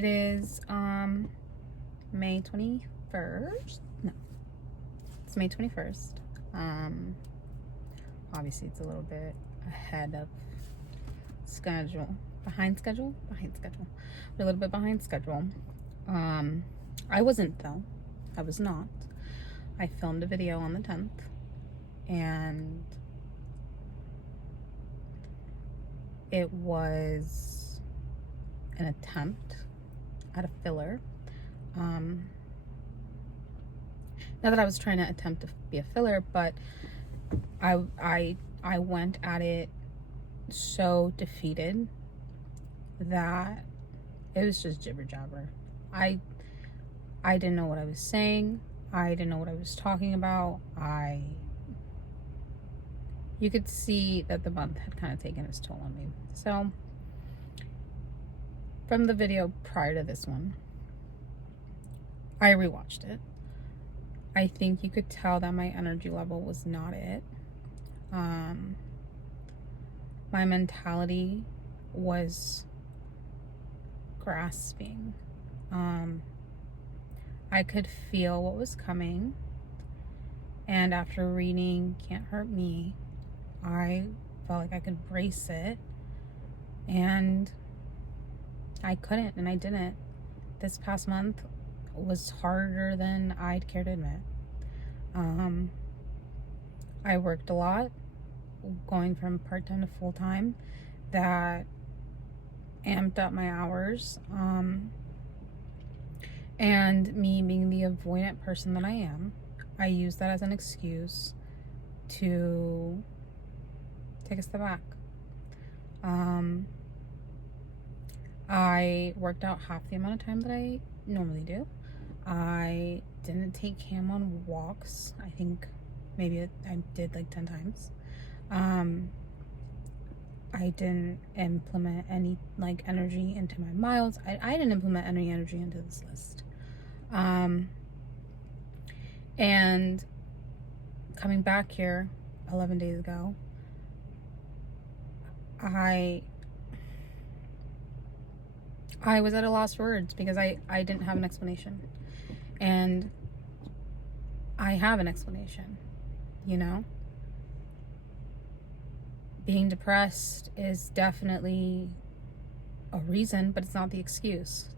It is May 21st. No, it's May 21st. Obviously it's a little bit ahead of schedule. Behind schedule? Behind schedule. We're a little bit behind schedule. I wasn't though. I was not. I filmed a video on the 10th and it was an attempt at a filler. Not that I was trying to attempt to be a filler, but I went at it so defeated that it was just jibber jabber. I didn't know what I was saying. I didn't know what I was talking about. You could see that the month had kind of taken its toll on me. So from the video prior to this one, I rewatched it. I think you could tell that my energy level was not it. My mentality was grasping. I could feel what was coming. And after reading Can't Hurt Me, I felt like I could brace it. And I couldn't, and I didn't. This past month was harder than I'd care to admit. I worked a lot, going from part-time to full-time. That amped up my hours. And me being the avoidant person that I am, I use that as an excuse to take a step back. I worked out half the amount of time that I normally do. I didn't take Cam on walks. I think maybe I did like 10 times. I didn't implement any like energy into my miles. I didn't implement any energy into this list. And coming back here 11 days ago, I was at a loss for words because I didn't have an explanation. And I have an explanation, you know? Being depressed is definitely a reason, but it's not the excuse.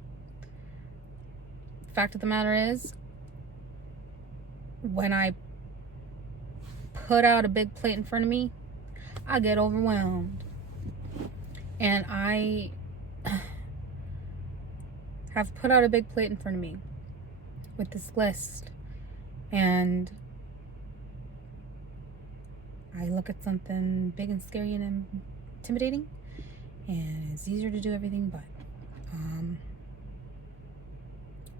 Fact of the matter is, when I put out a big plate in front of me, I get overwhelmed. And I have put out a big plate in front of me with this list, and I look at something big and scary and intimidating, and it's easier to do everything but.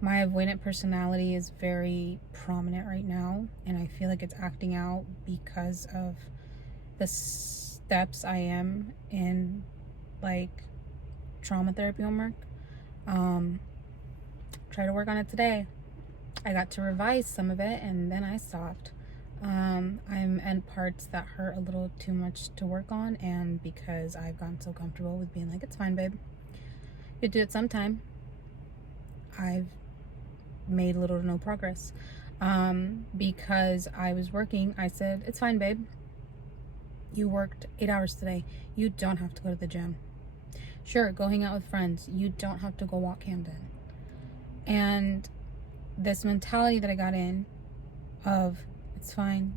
My avoidant personality is very prominent right now, and I feel like it's acting out because of the steps I am in, like trauma therapy homework. Try to work on it today. I got to revise some of it and then I stopped. I'm in parts that hurt a little too much to work on, and because I've gotten so comfortable with being like, it's fine, babe, you do it sometime, I've made little to no progress. Because I was working, I said, it's fine, babe, you worked 8 hours today, you don't have to go to the gym. Sure, go hang out with friends, you don't have to go walk Camden. And this mentality that I got in of, it's fine,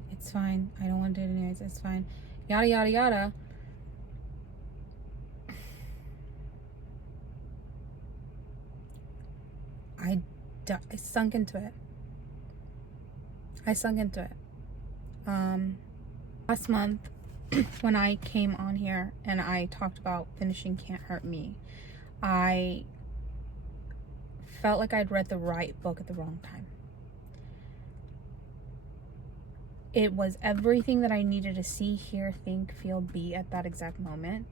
I don't want to do it anyways, it's fine, yada yada yada, I sunk into it. Last month when I came on here and I talked about finishing Can't Hurt Me, I felt like I'd read the right book at the wrong time. It was everything that I needed to see, hear, think, feel, be at that exact moment,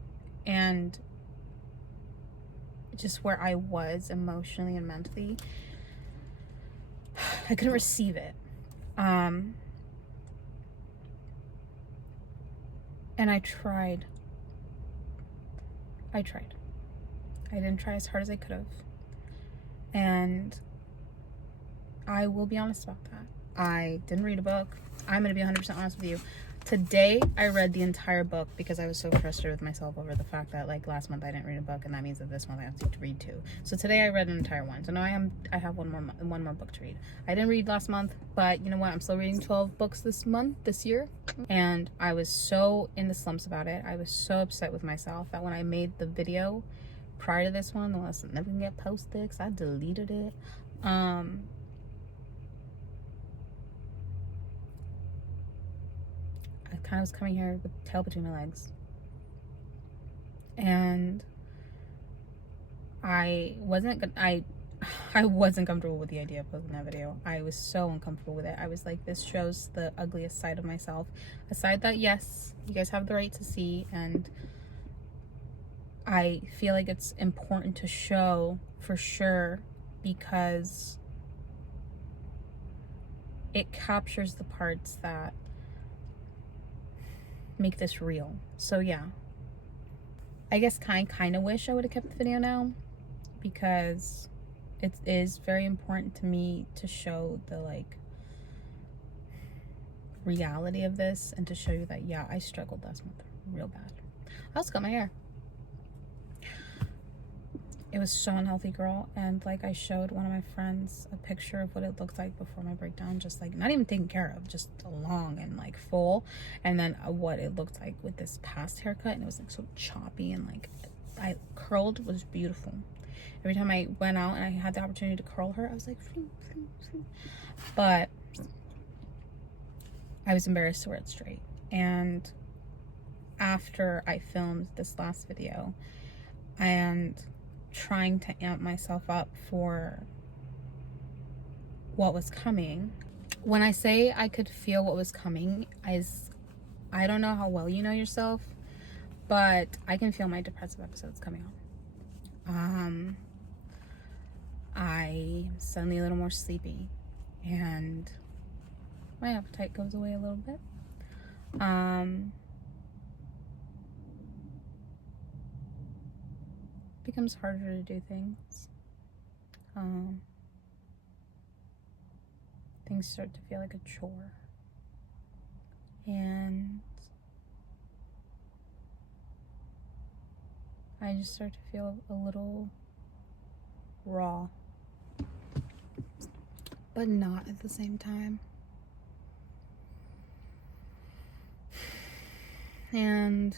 and just where I was emotionally and mentally, I couldn't receive it. And I tried. I didn't try as hard as I could have. And I will be honest about that. I didn't read a book. I'm going to be 100% honest with you. Today, I read the entire book because I was so frustrated with myself over the fact that, like, last month I didn't read a book, and that means that this month I have to read 2. So today I read an entire one. So now I have one more book to read. I didn't read last month, but you know what? I'm still reading 12 books this year. And I was so in the slumps about it. I was so upset with myself that when I made the video prior to this one, the one that's never gonna get posted because I deleted it. I kind of was coming here with tail between my legs. And I wasn't comfortable with the idea of posting that video. I was so uncomfortable with it. I was like, this shows the ugliest side of myself. A side that, yes, you guys have the right to see, and I feel like it's important to show for sure because it captures the parts that make this real. So yeah, I guess I kind of wish I would have kept the video now because it is very important to me to show the like reality of this and to show you that yeah, I struggled last month real bad. I also got my hair. It was so unhealthy, girl. And like I showed one of my friends a picture of what it looked like before my breakdown, just like not even taken care of, just long and like full. And then what it looked like with this past haircut, and it was like so choppy and like I curled was beautiful. Every time I went out and I had the opportunity to curl her, I was like, phew, phew, phew. But I was embarrassed to wear it straight. And after I filmed this last video and trying to amp myself up for what was coming. When I say I could feel what was coming, I don't know how well you know yourself, but I can feel my depressive episodes coming on. I'm suddenly a little more sleepy and my appetite goes away a little bit. Becomes harder to do things. Things start to feel like a chore. And I just start to feel a little raw. But not at the same time. And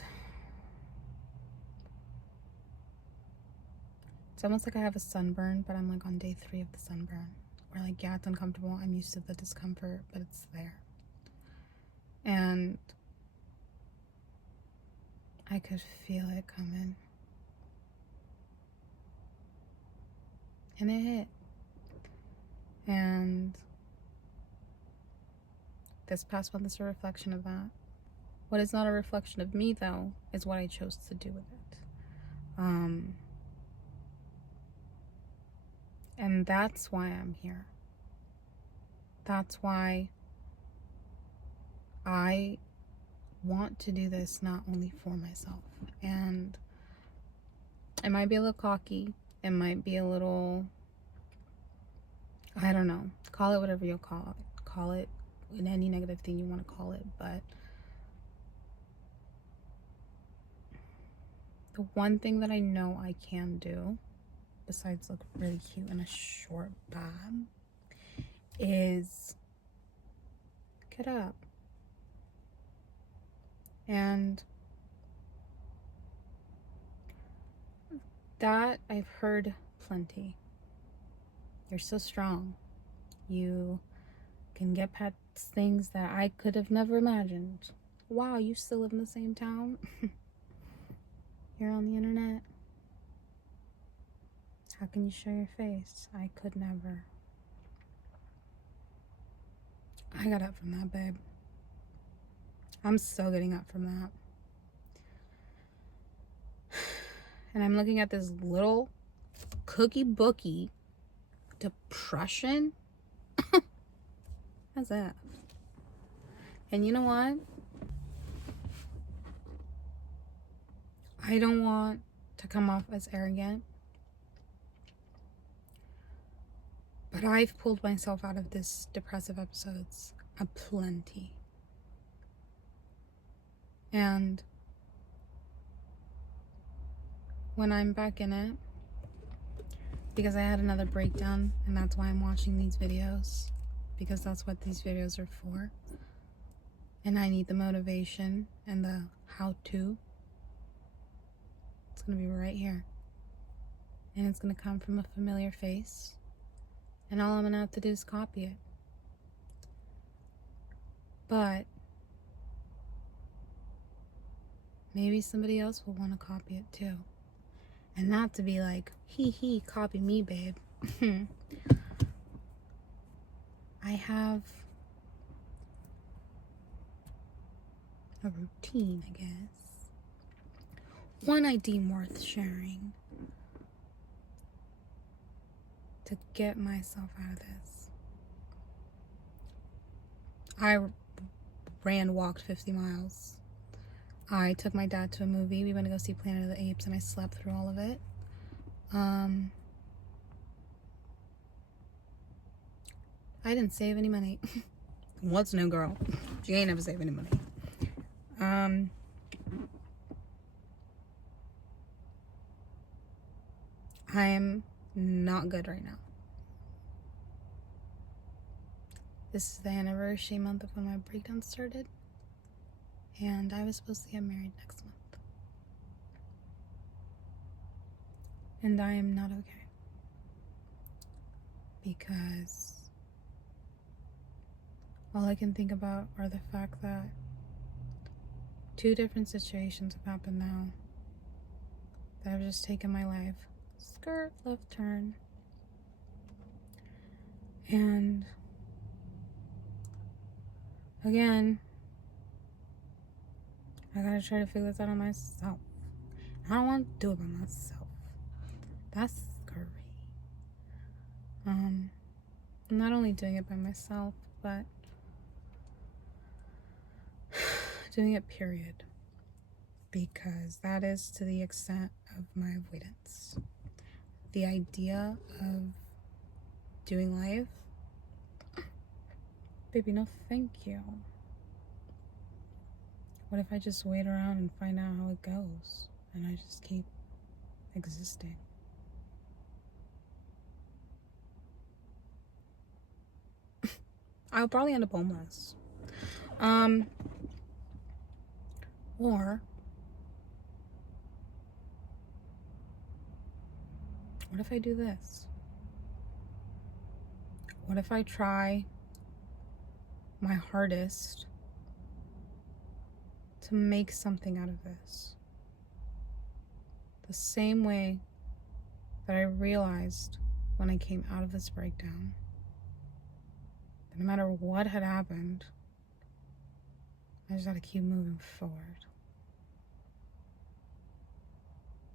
it's almost like I have a sunburn, but I'm like on day 3 of the sunburn. Where like, yeah, it's uncomfortable. I'm used to the discomfort, but it's there. And I could feel it coming. And it hit. And this past month is a reflection of that. What is not a reflection of me, though, is what I chose to do with it. And that's why I'm here. That's why I want to do this not only for myself. And it might be a little cocky. It might be a little, I don't know. Call it whatever you'll call it. Call it in any negative thing you want to call it. But the one thing that I know I can do, besides look really cute in a short bob, is get up. And that I've heard plenty. You're so strong. You can get past things that I could have never imagined. Wow, you still live in the same town? You're on the internet. How can you show your face? I could never. I got up from that, babe. I'm still getting up from that. And I'm looking at this little cookie bookie depression. How's that? And you know what? I don't want to come off as arrogant. But I've pulled myself out of this depressive episodes aplenty. And when I'm back in it, because I had another breakdown, and that's why I'm watching these videos, because that's what these videos are for. And I need the motivation and the how-to. It's going to be right here. And it's going to come from a familiar face. And all I'm going to have to do is copy it. But maybe somebody else will want to copy it too. And not to be like, hee, copy me, babe. I have a routine, I guess. One I deem worth sharing to get myself out of this. I walked 50 miles. I took my dad to a movie. We went to go see Planet of the Apes, and I slept through all of it. I didn't save any money. What's new, girl? She ain't never saved any money. I am not good right now. This is the anniversary month of when my breakdown started. And I was supposed to get married next month. And I am not okay. Because all I can think about are the fact that 2 different situations have happened now that have just taken my life. Skirt, left turn. And again, I gotta try to figure this out on myself. I don't want to do it by myself. That's scary. I'm not only doing it by myself, but doing it period. Because that is to the extent of my avoidance. The idea of doing life, baby, no thank you. What if I just wait around and find out how it goes, and I just keep existing? I'll probably end up homeless. Or what if I do this? What if I try my hardest to make something out of this? The same way that I realized when I came out of this breakdown that no matter what had happened, I just gotta keep moving forward.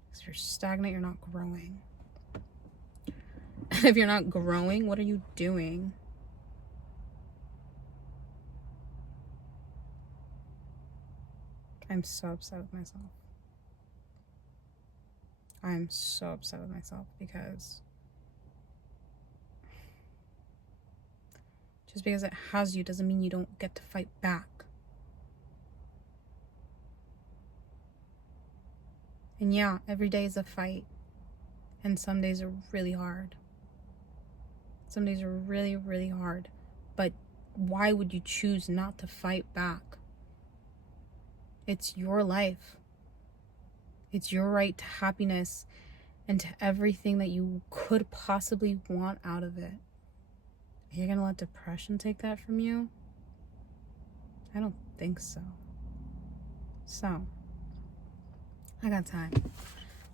Because if you're stagnant, you're not growing. If you're not growing, what are you doing? I'm so upset with myself. I'm so upset with myself because just because it has you doesn't mean you don't get to fight back. And yeah, every day is a fight. And some days are really hard. Some days are really, really hard. But why would you choose not to fight back? It's your life. It's your right to happiness and to everything that you could possibly want out of it. You're gonna let depression take that from you? I don't think so. So, I got time.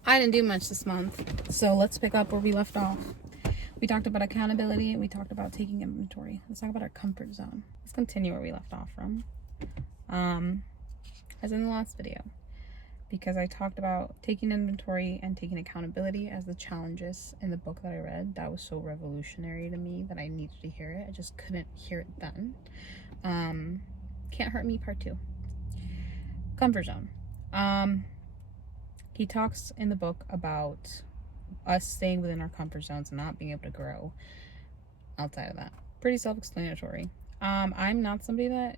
I didn't do much this month, so let's pick up where we left off. We talked about accountability, and we talked about taking inventory. Let's talk about our comfort zone. Let's continue where we left off from. As in the last video, because I talked about taking inventory and taking accountability as the challenges in the book that I read. That was so revolutionary to me that I needed to hear it. I just couldn't hear it then. Can't Hurt Me Part 2. Comfort zone. He talks in the book about us staying within our comfort zones and not being able to grow. outside of that, pretty self-explanatory. I'm not somebody that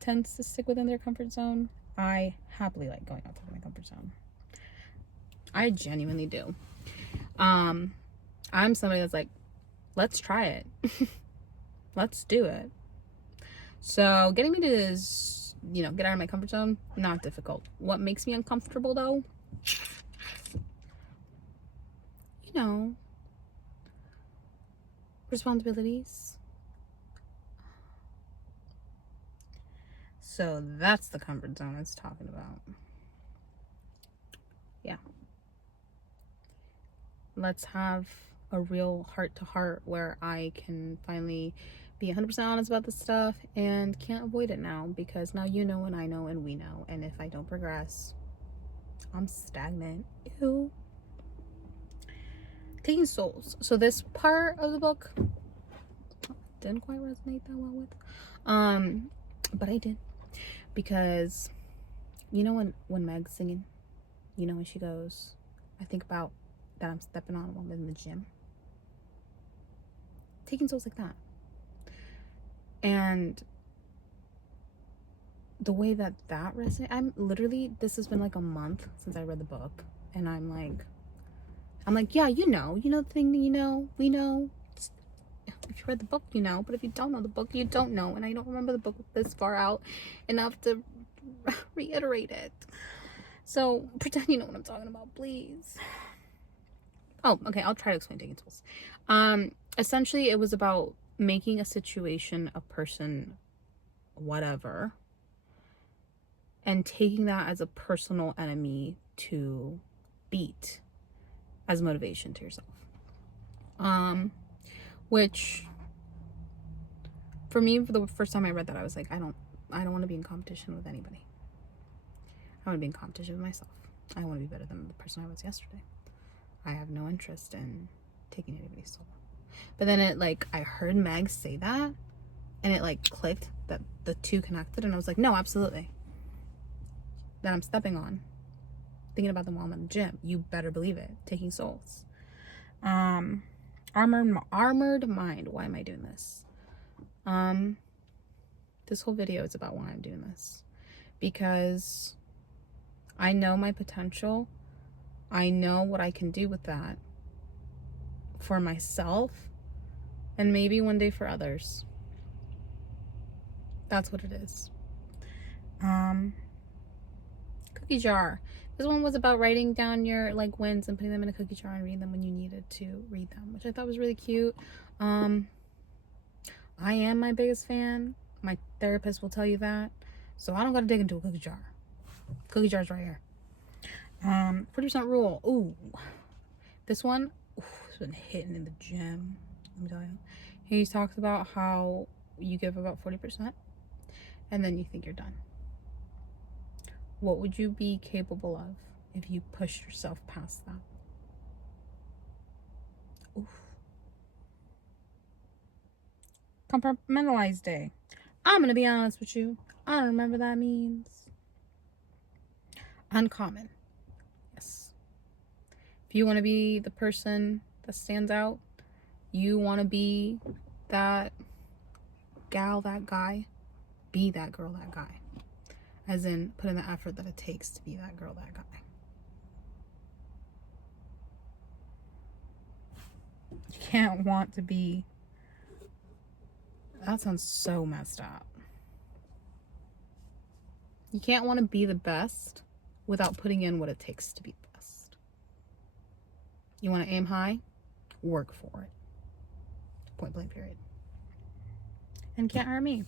tends to stick within their comfort zone. I happily like going outside of my comfort zone. I genuinely do. I'm somebody that's like, let's try it. Let's do it. So getting me to, get out of my comfort zone, not difficult. What makes me uncomfortable though? Responsibilities. So that's the comfort zone it's talking about. Yeah. Let's have a real heart-to-heart where I can finally be 100% honest about this stuff and can't avoid it now, because now you know and I know and we know, and if I don't progress, I'm stagnant. Ew. Taking souls. So this part of the book didn't quite resonate that well with, but I did, because when Meg's singing, when she goes, I think about that I'm stepping on while I'm in the gym. Taking souls like that. And the way that resonates, this has been like a month since I read the book, and I'm like, yeah, the thing, we know. If you read the book, but if you don't know the book, you don't know, and I don't remember the book this far out enough to reiterate it. So pretend you know what I'm talking about, please. Oh, okay, I'll try to explain taking souls. Essentially, it was about making a situation, a person, whatever, and taking that as a personal enemy to beat as motivation to yourself. Which for me, for the first time I read that, I was like, I don't want to be in competition with anybody. I want to be in competition with myself. I want to be better than the person I was yesterday. I have no interest in taking anybody's soul. But then I heard Meg say that, and it clicked that the two connected, and I was like, no, absolutely. That I'm stepping on, thinking about them while I'm in the gym. You better believe it. Taking souls. Armored mind. Why am I doing this? This whole video is about why I'm doing this, because I know my potential. I know what I can do with that for myself, and maybe one day for others. That's what it is. Cookie jar. This one was about writing down your wins and putting them in a cookie jar and reading them when you needed to read them, which I thought was really cute. I am my biggest fan. My therapist will tell you that. So I don't gotta dig into a cookie jar. Cookie jar's right here. 40% rule. Ooh. This one, has been hitting in the gym. Let me tell you. He talks about how you give about 40% and then you think you're done. What would you be capable of if you pushed yourself past that? Oof. Compartmentalized day. I'm gonna be honest with you. I don't remember what that means. Uncommon. Yes. If you want to be the person that stands out, you want to be that gal, that guy, be that girl, that guy. As in, put in the effort that it takes to be that girl, that guy. You can't want to be... That sounds so messed up. You can't want to be the best without putting in what it takes to be the best. You want to aim high? Work for it. Point blank period. And can't hurt me.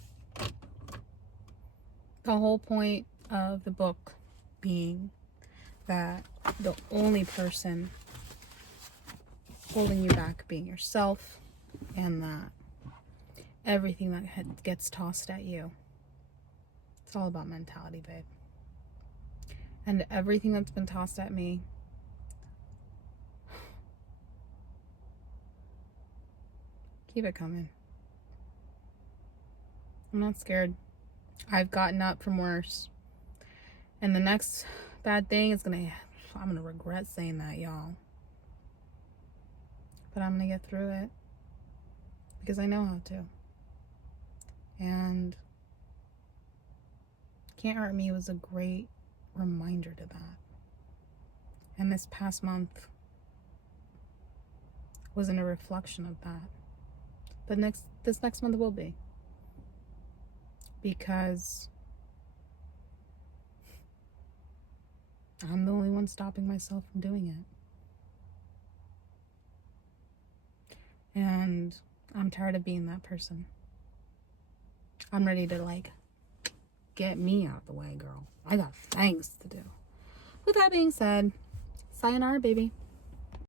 The whole point of the book being that the only person holding you back being yourself, and that everything that gets tossed at you, it's all about mentality, babe. And everything that's been tossed at me, keep it coming. I'm not scared. I've gotten up from worse. And the next bad thing is I'm gonna regret saying that, y'all. But I'm gonna get through it. because I know how to. And Can't Hurt Me was a great reminder to that. And this past month wasn't a reflection of that. But this next month will be. Because I'm the only one stopping myself from doing it. And I'm tired of being that person. I'm ready to, like, get me out of the way, girl. I got things to do. With that being said, sayonara, baby.